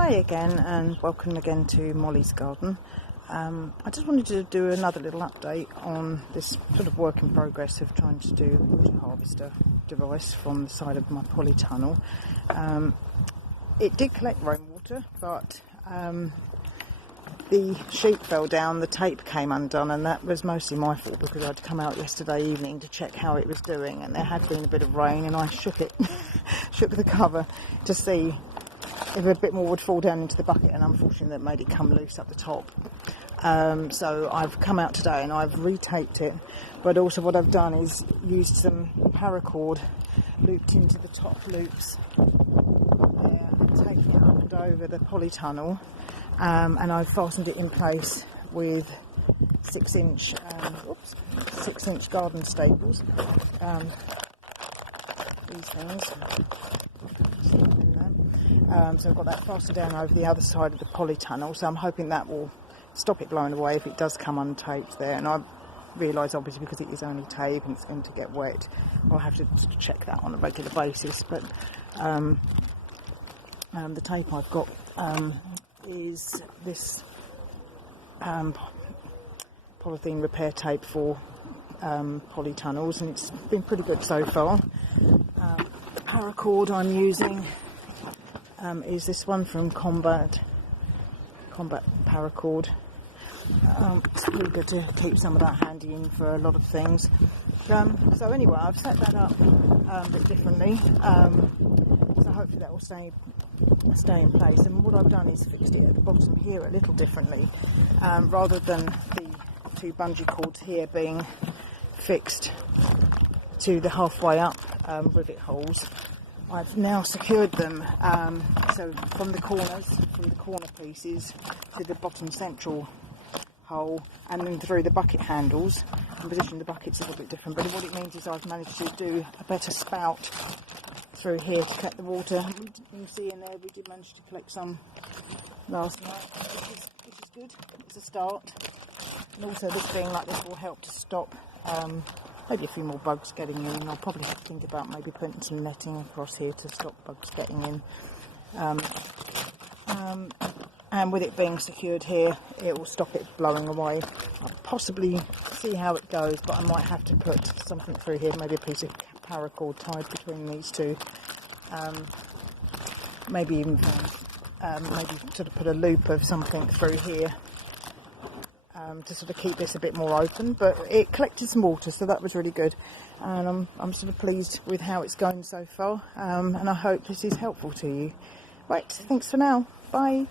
Hi again, and welcome again to Molly's garden. I just wanted to do another little update on this sort of work in progress of trying to do a water harvester device from the side of my polytunnel. It did collect rainwater, but the sheet fell down, the tape came undone, and that was mostly my fault because I'd come out yesterday evening to check how it was doing, and there had been a bit of rain, and I shook it, shook the cover to see if a bit more would fall down into the bucket, and unfortunately that made it come loose up the top. So I've come out today and I've retaped it, but also what I've done is used some paracord looped into the top loops, taped it up and over the polytunnel, and I've fastened it in place with 6-inch garden staples. These things. So I've got that fastened down over the other side of the polytunnel, so I'm hoping that will stop it blowing away if it does come untaped there. And I realise obviously because it is only tape and it's going to get wet, I'll have to check that on a regular basis. But the tape I've got is this polythene repair tape for polytunnels, and it's been pretty good so far. The paracord I'm using is this one from Combat Paracord. It's really good to keep some of that handy in for a lot of things. So anyway, I've set that up a bit differently, so hopefully that will stay in place. And what I've done is fixed it at the bottom here a little differently, rather than the two bungee cords here being fixed to the halfway up rivet holes. I've now secured them, so from the corner pieces to the bottom central hole, and then through the bucket handles. And position the bucket's a little bit different, but what it means is I've managed to do a better spout through here to collect the water. You can see in there we did manage to collect some last night, which is good. It's a start, and also this being like this will help to stop maybe a few more bugs getting in. I'll probably have to think about maybe putting some netting across here to stop bugs getting in. And with it being secured here, it will stop it blowing away. I'll possibly see how it goes, but I might have to put something through here, maybe a piece of paracord tied between these two. Maybe even maybe sort of put a loop of something through here. To sort of keep this a bit more open, but it collected some water, so that was really good, and I'm sort of pleased with how it's going so far, and I hope this is helpful to you. Right, thanks for now, bye.